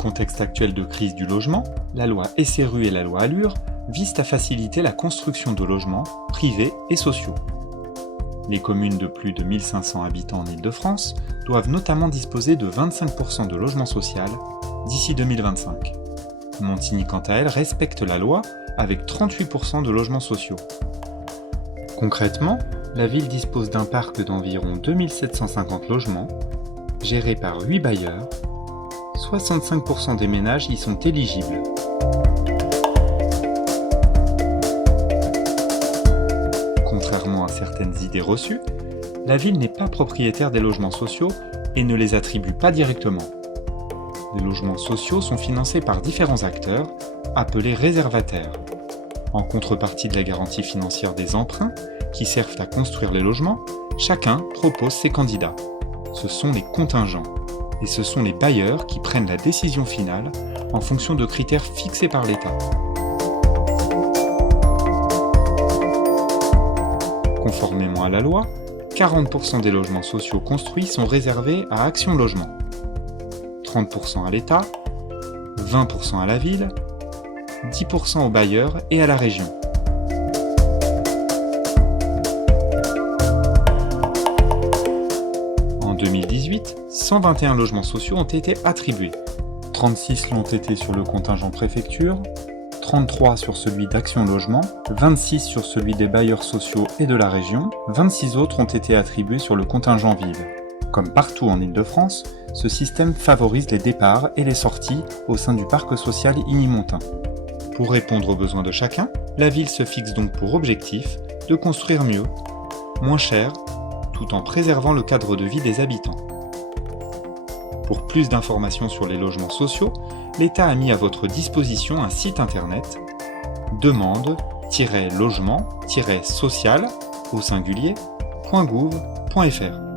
contexte actuel de crise du logement, la loi SRU et la loi ALUR visent à faciliter la construction de logements privés et sociaux. Les communes de plus de 1500 habitants en Île-de-France doivent notamment disposer de 25% de logements sociaux d'ici 2025. Montigny, quant à elle, respecte la loi avec 38% de logements sociaux. Concrètement, la ville dispose d'un parc d'environ 2750 logements, gérés par 8 bailleurs. 65% des ménages y sont éligibles. Contrairement à certaines idées reçues, la ville n'est pas propriétaire des logements sociaux et ne les attribue pas directement. Les logements sociaux sont financés par différents acteurs, appelés réservataires. En contrepartie de la garantie financière des emprunts, qui servent à construire les logements, chacun propose ses candidats. Ce sont les contingents, et ce sont les bailleurs qui prennent la décision finale en fonction de critères fixés par l'État. Conformément à la loi, 40% des logements sociaux construits sont réservés à Action Logement, 30% à l'État, 20% à la ville, 10% aux bailleurs et à la région. En 2018, 121 logements sociaux ont été attribués. 36 l'ont été sur le contingent préfecture, 33 sur celui d'Action Logement, 26 sur celui des bailleurs sociaux et de la région, 26 autres ont été attribués sur le contingent Vive. Comme partout en Île-de-France, ce système favorise les départs et les sorties au sein du parc social Igny-Montun. Pour répondre aux besoins de chacun, la ville se fixe donc pour objectif de construire mieux, moins cher, tout en préservant le cadre de vie des habitants. Pour plus d'informations sur les logements sociaux, l'État a mis à votre disposition un site internet demande-logement-social au singulier.gouv.fr.